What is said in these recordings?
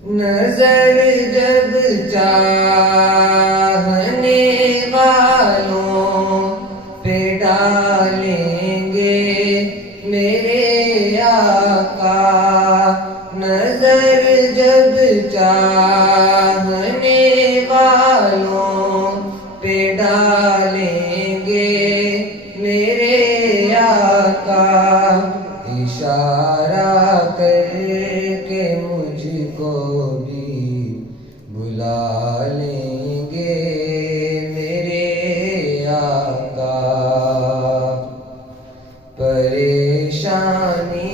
نظر جب چاہنے والوں پہ ڈالیں گے میرے آقا، نظر جب چاہنے والوں پہ ڈالیں گے میرے آقا، اشارہ کر کے مجھ کو بھی بلا لیں گے میرے آقا، پریشانی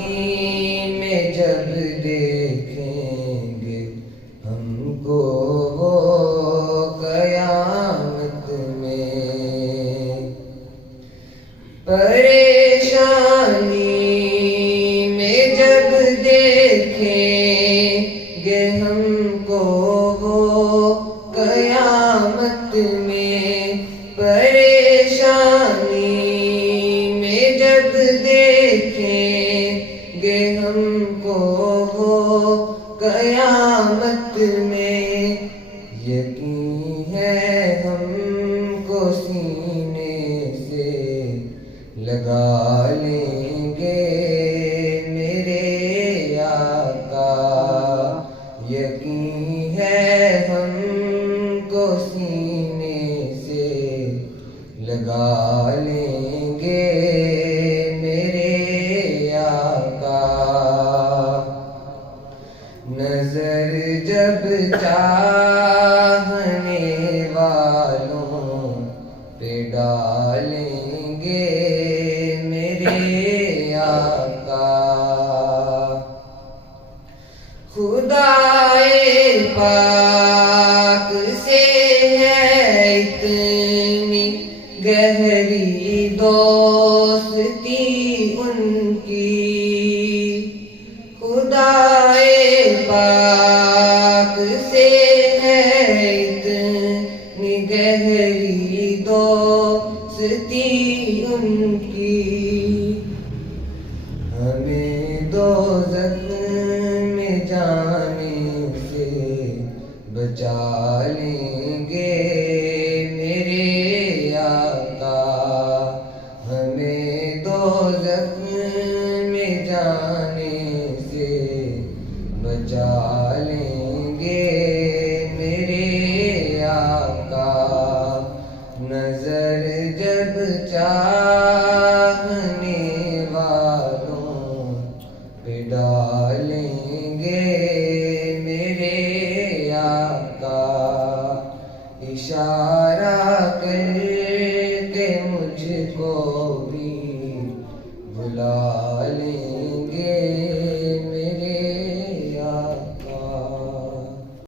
میں جب دیکھیں گے ہم کو وہ قیامت میں، پریشانی میں جب دیکھیں گے ہم کو وہ قیامت میں، پریشانی میں جب دیکھیں گے ہم کو وہ قیامت میں، یقین ہے ہم کو سینے سے لگا لیں گے میرے آقا، یقین ہے ہم کو سینے سے لگا لیں گے میرے آقا، نظر جب چاہنے والوں پہ ڈالیں گے میرے آقا، خدائے پاک سے ہے اتنی گہری دوستی ان کی، خدائے پاک سے ہے اتنی گہری دوستی ان کی، ہمیں دوزخ میں جانے سے بچا لیں گے میرے آقا، ہمیں دوزخ میں جانے سے بچا لیں گے میرے آقا، نظر جب چاہنے والوں پہ ڈالیں گے میرے آقا، اشارہ کر کے مجھ کو بھی بلا لیں